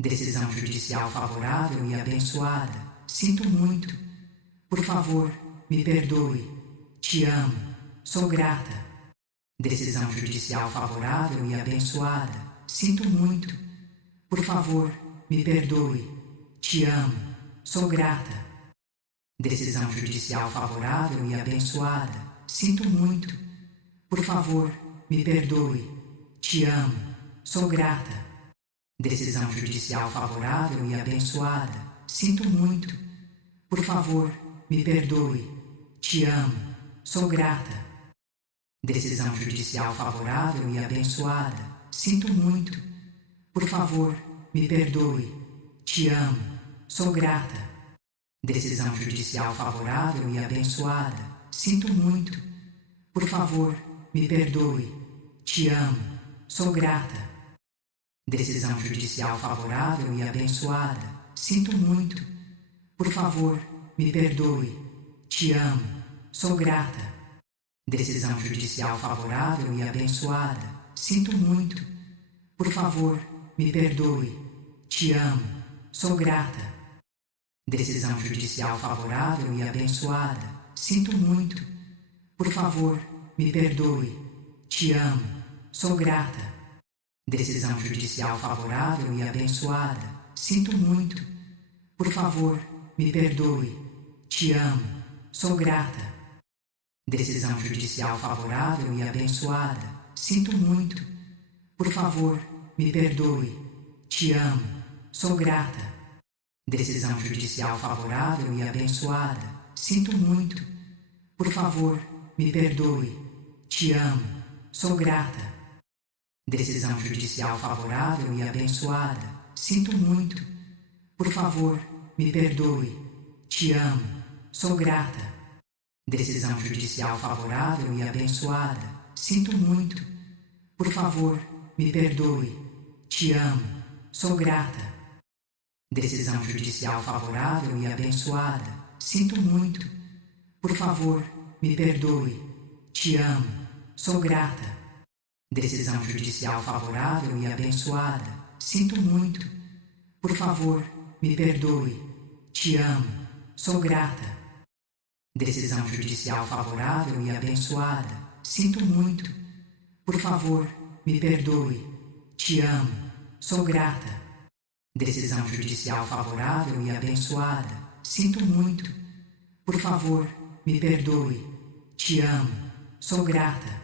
Decisão judicial favorável e abençoada. Sinto muito. Por favor, me perdoe. Te amo. Sou grata. Decisão judicial favorável e abençoada. Sinto muito. Por favor, me perdoe. Te amo. Sou grata. Decisão judicial favorável e abençoada. Sinto muito. Por favor, me perdoe. Te amo. Sou grata. Decisão judicial favorável e abençoada. Sinto muito. Por favor, me perdoe. Te amo. Sou grata. Decisão judicial favorável e abençoada. Sinto muito. Por favor, me perdoe. Te amo. Sou grata. Decisão judicial favorável e abençoada. Sinto muito. Por favor, me perdoe. Te amo. Sou grata. Decisão judicial favorável e abençoada. Sinto muito. Por favor, me perdoe. Te amo. Sou grata. Decisão judicial favorável e abençoada. Sinto muito. Por favor, me perdoe. Te amo. Sou grata. Decisão judicial favorável e abençoada. Sinto muito. Por favor, me perdoe. Te amo. Sou grata. Decisão judicial favorável e abençoada. Sinto muito. Por favor, me perdoe. Te amo. Sou grata. Decisão judicial favorável e abençoada. Sinto muito. Por favor, me perdoe. Te amo. Sou grata. Decisão judicial favorável e abençoada. Sinto muito. Por favor, me perdoe. Te amo. Sou grata. Decisão judicial favorável e abençoada. Sinto muito. Por favor, me perdoe. Te amo. Sou grata. Decisão judicial favorável e abençoada. Sinto muito. Por favor, me perdoe. Te amo. Sou grata. Decisão judicial favorável e abençoada. Sinto muito. Por favor, me perdoe. Te amo. Sou grata. Decisão judicial favorável e abençoada. Sinto muito. Por favor, me perdoe. Te amo. Sou grata. Decisão judicial favorável e abençoada. Sinto muito. Por favor, me perdoe. Te amo. Sou grata. Decisão judicial favorável e abençoada. Sinto muito. Por favor, me perdoe. Te amo. Sou grata.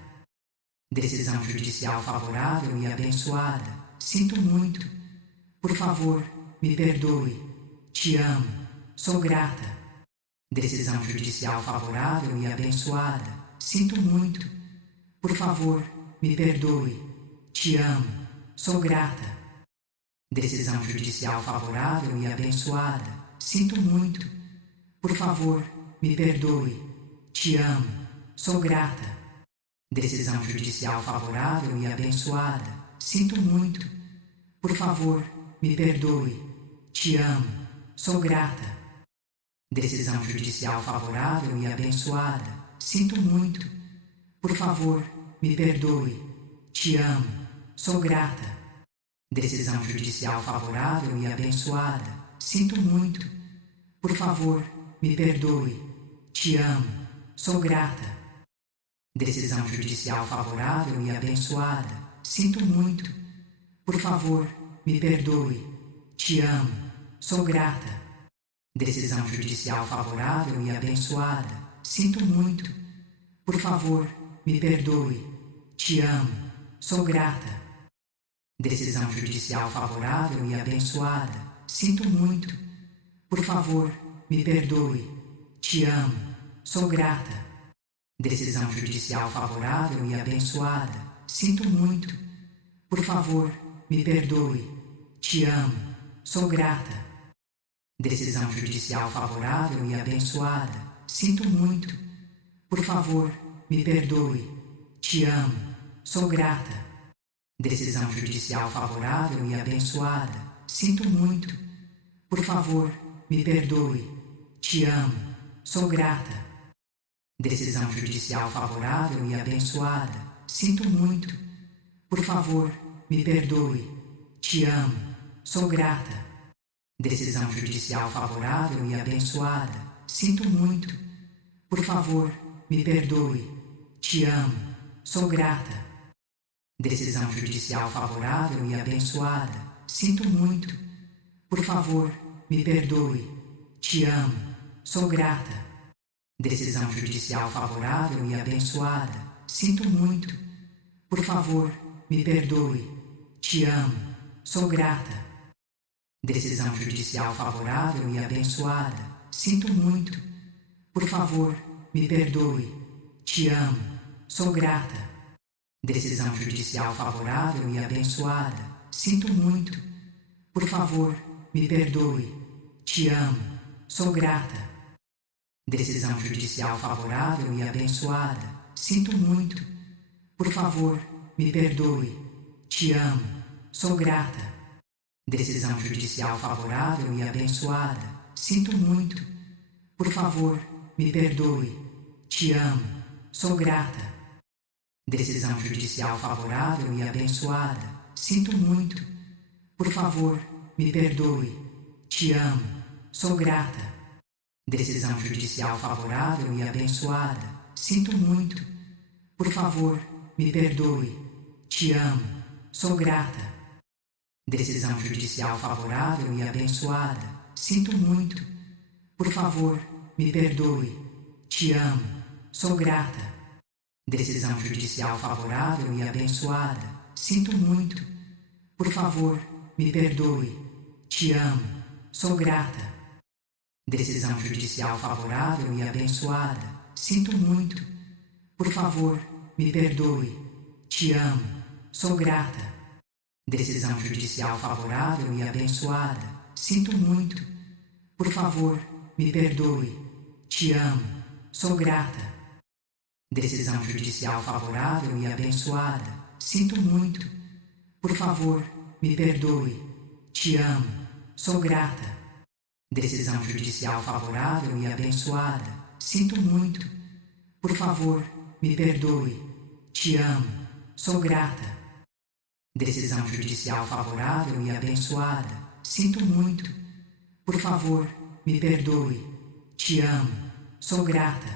Decisão judicial favorável e abençoada. Sinto muito. Por favor, me perdoe. Te amo. Sou grata. Decisão judicial favorável e abençoada. Sinto muito. Por favor, me perdoe. Te amo. Sou grata. Decisão judicial favorável e abençoada. Sinto muito. Por favor, me perdoe. Te amo. Sou grata. Decisão judicial favorável e abençoada. Sinto muito. Por favor, me perdoe. Te amo. Sou grata. Decisão judicial favorável e abençoada. Sinto muito. Por favor, me perdoe. Te amo. Sou grata. Decisão judicial favorável e abençoada. Sinto muito. Por favor, me perdoe. Te amo. Sou grata. Decisão judicial favorável e abençoada. Sinto muito. Por favor, me perdoe. Te amo. Sou grata. Decisão judicial favorável e abençoada. Sinto muito. Por favor, me perdoe. Te amo. Sou grata. Decisão judicial favorável e abençoada. Sinto muito. Por favor, me perdoe. Te amo. Sou grata. Decisão judicial favorável e abençoada. Sinto muito. Por favor, me perdoe. Te amo. Sou grata. Decisão judicial favorável e abençoada. Sinto muito. Por favor, me perdoe. Te amo. Sou grata. Decisão judicial favorável e abençoada. Sinto muito. Por favor, me perdoe. Te amo. Sou grata. Decisão judicial favorável e abençoada. Sinto muito. Por favor, me perdoe. Te amo. sou grata. Decisão judicial favorável e abençoada. Sinto muito. Por favor, me perdoe. Te amo. Sou grata. Decisão judicial favorável e abençoada. Sinto muito. Por favor, me perdoe. Te amo. Sou grata. Decisão judicial favorável e abençoada. Sinto muito. Por favor, me perdoe. Te amo. Sou grata. Decisão judicial favorável e abençoada. Sinto muito. Por favor, me perdoe. Te amo. Sou grata. Decisão judicial favorável e abençoada. Sinto muito. Por favor, me perdoe. Te amo. Sou grata. Decisão judicial favorável e abençoada. Sinto muito. Por favor, me perdoe. Te amo. Sou grata. Decisão judicial favorável e abençoada. Sinto muito. Por favor, me perdoe. Te amo. Sou grata. Decisão judicial favorável e abençoada. Sinto muito. Por favor, me perdoe. Te amo. Sou grata. Decisão judicial favorável e abençoada. Sinto muito. Por favor, me perdoe. Te amo. Sou grata. Decisão judicial favorável e abençoada. Sinto muito. Por favor, me perdoe. Te amo. Sou grata. Decisão judicial favorável e abençoada. Sinto muito. Por favor, me perdoe. Te amo. Sou grata. Decisão judicial favorável e abençoada. Sinto muito. Por favor, me perdoe. Te amo. Sou grata. Decisão judicial favorável e abençoada. Sinto muito. Por favor, me perdoe. Te amo. Sou grata. Decisão judicial favorável e abençoada. Sinto muito. Por favor, me perdoe. Te amo. Sou grata. Decisão judicial favorável e abençoada. Sinto muito. Por favor, me perdoe. Te amo. Sou grata. Decisão judicial favorável e abençoada. Sinto muito. Por favor, me perdoe. Te amo. Sou grata.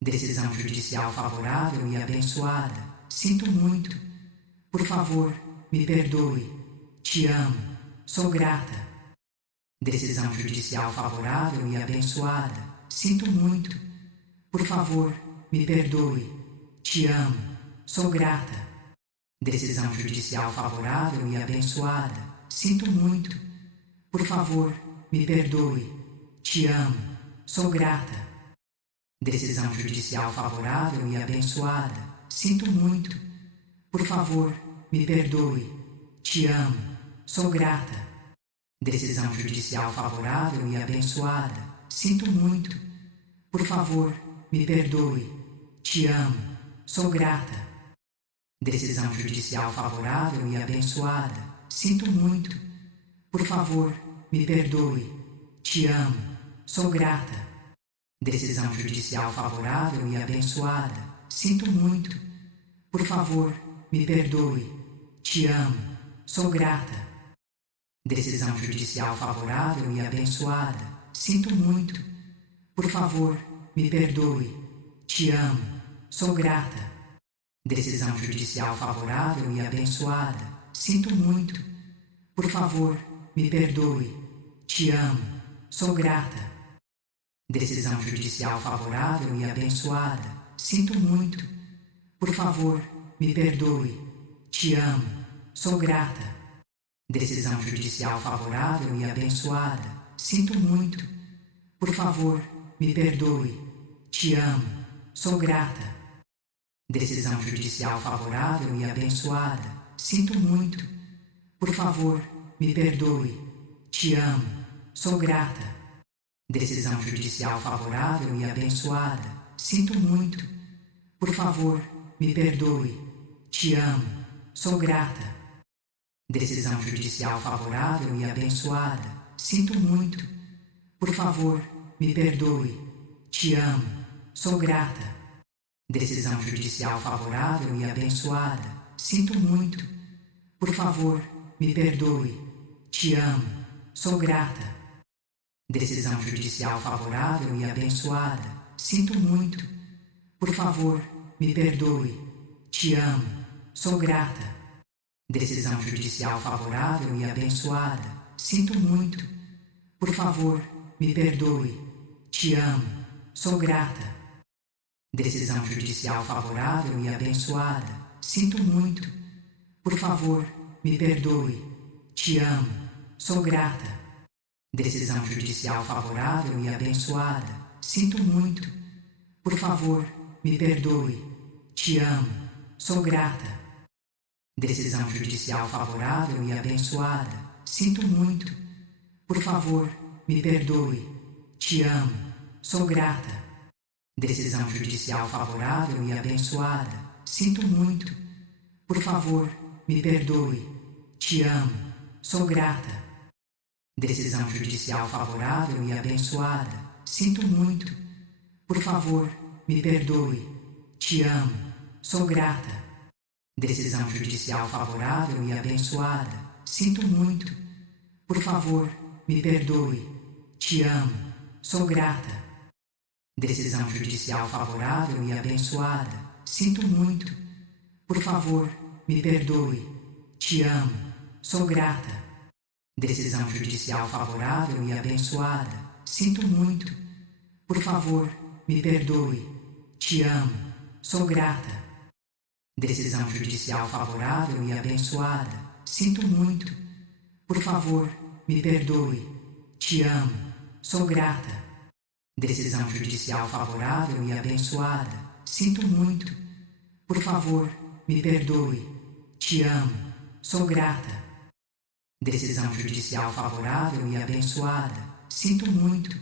Decisão judicial favorável e abençoada. Sinto muito. Por favor, me perdoe. Te amo. Sou grata. Decisão judicial favorável e abençoada. Sinto muito. Por favor, me perdoe. Te amo. Sou grata. Decisão judicial favorável e abençoada. Sinto muito. Por favor, me perdoe. Te amo. Sou grata. Decisão judicial favorável e abençoada. Sinto muito. Por favor, me perdoe. Te amo. Sou grata. Decisão judicial favorável e abençoada. Sinto muito. Por favor, me perdoe. Te amo. Sou grata. Decisão judicial favorável e abençoada. Sinto muito. Por favor, me perdoe. Te amo. Sou grata. Decisão judicial favorável e abençoada. Sinto muito. Por favor, me perdoe. Te amo. Sou grata. Decisão judicial favorável e abençoada. Sinto muito. Por favor, me perdoe. Te amo. Sou grata. Decisão judicial favorável e abençoada. Sinto muito. Por favor, me perdoe. Te amo. Sou grata. Decisão judicial favorável e abençoada. Sinto muito. Por favor, me perdoe. Te amo. Sou grata. Decisão judicial favorável e abençoada. Sinto muito. Por favor, me perdoe. Te amo. Sou grata. Decisão judicial favorável e abençoada. Sinto muito. Por favor, me perdoe. Te amo. Sou grata. Decisão judicial favorável e abençoada. Sinto muito. Por favor, me perdoe. Te amo. Sou grata. Decisão judicial favorável e abençoada. Sinto muito. Por favor, me perdoe. Te amo. Sou grata. Decisão judicial favorável e abençoada. Sinto muito. Por favor, me perdoe. te amo, sou grata. Decisão judicial favorável e abençoada, sinto muito. Por favor, me perdoe, te amo, sou grata. Decisão judicial favorável e abençoada, sinto muito. Por favor, me perdoe, te amo, sou grata. Decisão judicial favorável e abençoada, sinto muito. Por favor, me perdoe, te amo, sou grata. Decisão judicial favorável e abençoada, sinto muito. Por favor, me perdoe, te amo, sou grata. Decisão judicial favorável e abençoada, sinto muito. Por favor, me perdoe, te amo, sou grata. Decisão judicial favorável e abençoada, sinto muito. Por favor, me perdoe, te amo, sou grata. Decisão judicial favorável e abençoada, sinto muito. Por favor, me perdoe, te amo, sou grata. Decisão judicial favorável e abençoada, sinto muito. Por favor, me perdoe, te amo, sou grata. Decisão judicial favorável e abençoada, sinto muito. Por favor, me perdoe, te amo, sou grata. Decisão judicial favorável e abençoada, sinto muito. Por favor, me perdoe, te amo, sou grata. Decisão judicial favorável e abençoada, sinto muito. Por favor, me perdoe, te amo, sou grata. Decisão judicial favorável e abençoada, sinto muito. Por favor, me perdoe, te amo, sou grata. Decisão judicial favorável e abençoada, sinto muito.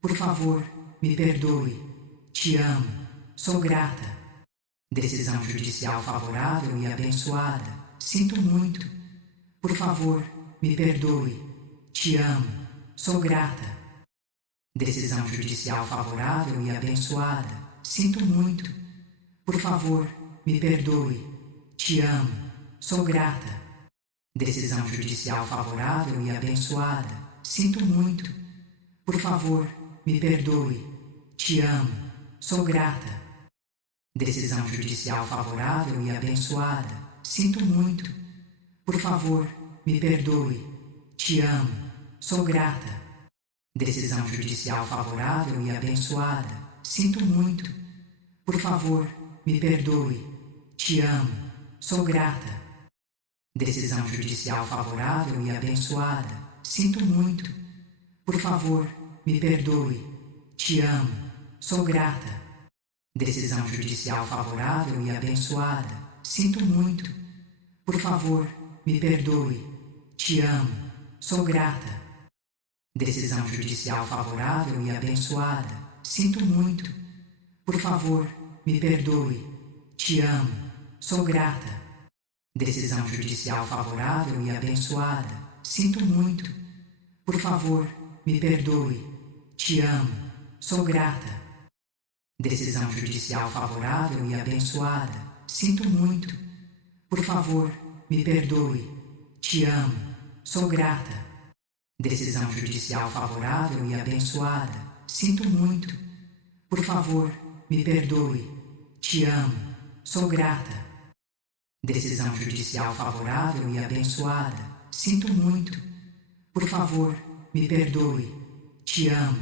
Por favor, me perdoe, te amo, sou grata. Decisão judicial favorável e abençoada, sinto muito. Por favor, me perdoe, te amo, sou grata. Decisão judicial favorável e abençoada, sinto muito. Por favor, me perdoe, te amo, sou grata. Decisão judicial favorável e abençoada, sinto muito. Por favor, me perdoe, te amo, sou grata. Decisão judicial favorável e abençoada, sinto muito. Por favor, me perdoe, te amo, sou grata. Decisão judicial favorável e abençoada, sinto muito. Por favor, me perdoe, te amo, sou grata. Decisão judicial favorável e abençoada, sinto muito. Por favor, me perdoe, te amo, sou grata. Decisão judicial favorável e abençoada, sinto muito. Por favor, me perdoe, te amo, sou grata. Decisão judicial favorável e abençoada, sinto muito. Por favor, me perdoe, te amo, sou grata. Decisão judicial favorável e abençoada, sinto muito. Por favor, me perdoe, te amo, sou grata. Decisão judicial favorável e abençoada, sinto muito. Por favor, me perdoe, te amo, sou grata. Decisão judicial favorável e abençoada, sinto muito. Por favor, me perdoe, te amo, sou grata. Decisão judicial favorável e abençoada, sinto muito. Por favor, me perdoe, te amo,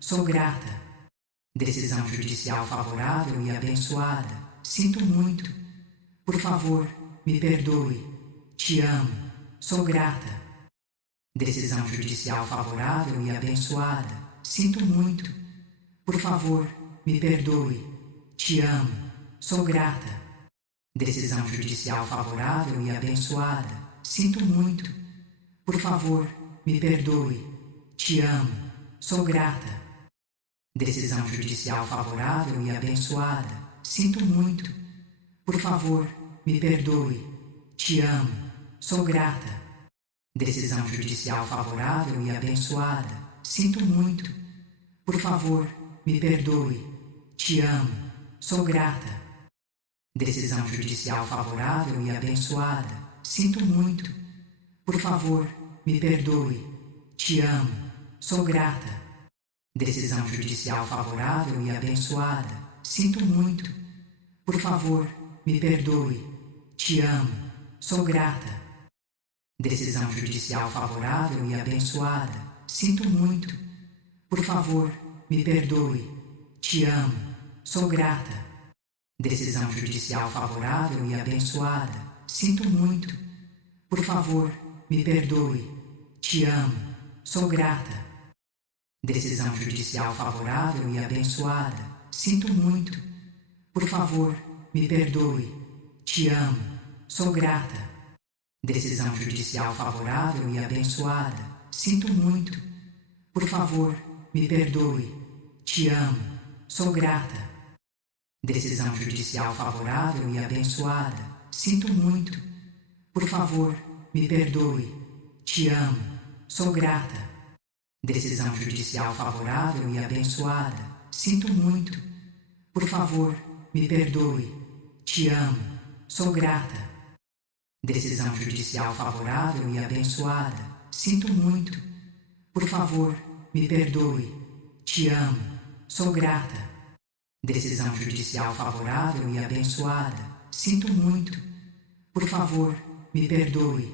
sou grata. Decisão judicial favorável e abençoada, sinto muito. Por favor, me perdoe, te amo, sou grata. Decisão judicial favorável e abençoada, sinto muito. Por favor, me perdoe, te amo, sou grata. Decisão judicial favorável e abençoada, sinto muito. Por favor, me perdoe, te amo, sou grata. Decisão judicial favorável e abençoada, sinto muito. Por favor, me perdoe, te amo, sou grata. Decisão judicial favorável e abençoada, sinto muito. Por favor, me perdoe, te amo, sou grata. Decisão judicial favorável e abençoada, sinto muito. Por favor, me perdoe, te amo, sou grata. Decisão judicial favorável e abençoada, sinto muito. Por favor, me perdoe, te amo, sou grata. Decisão judicial favorável e abençoada, sinto muito. Por favor, me perdoe, te amo, sou grata. Decisão judicial favorável e abençoada, sinto muito. Por favor, me perdoe, te amo, sou grata. Decisão judicial favorável e abençoada, sinto muito. Por favor, me perdoe, te amo, sou grata. Decisão judicial favorável e abençoada, sinto muito. Por favor, me perdoe, te amo, sou grata. Decisão judicial favorável e abençoada, sinto muito. Por favor, me perdoe, te amo, sou grata. Decisão judicial favorável e abençoada, sinto muito. Por favor, me perdoe, te amo, sou grata. Decisão judicial favorável e abençoada, sinto muito. Por favor, me perdoe, te amo, sou grata. Decisão judicial favorável e abençoada, sinto muito. Por favor, me perdoe,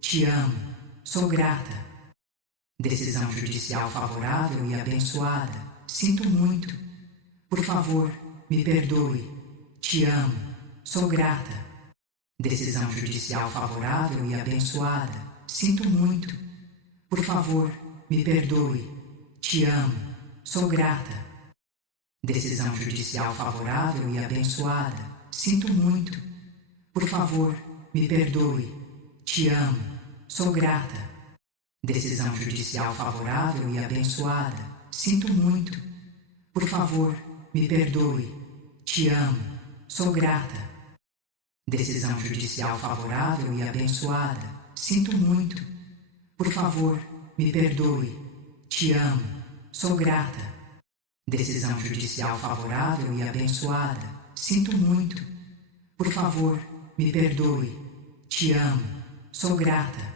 te amo, sou grata. Decisão judicial favorável e abençoada, sinto muito. Por favor, me perdoe, te amo, sou grata. Decisão judicial favorável e abençoada, sinto muito. Por favor, me perdoe, te amo, sou grata. Decisão judicial favorável e abençoada, sinto muito. Por favor, me perdoe, te amo, sou grata. Decisão judicial favorável e abençoada, sinto muito. Por favor, me perdoe, te amo, sou grata. Decisão judicial favorável e abençoada, sinto muito. Por favor, me perdoe, te amo, sou grata. Decisão judicial favorável e abençoada, sinto muito. Por favor, me perdoe, te amo, sou grata.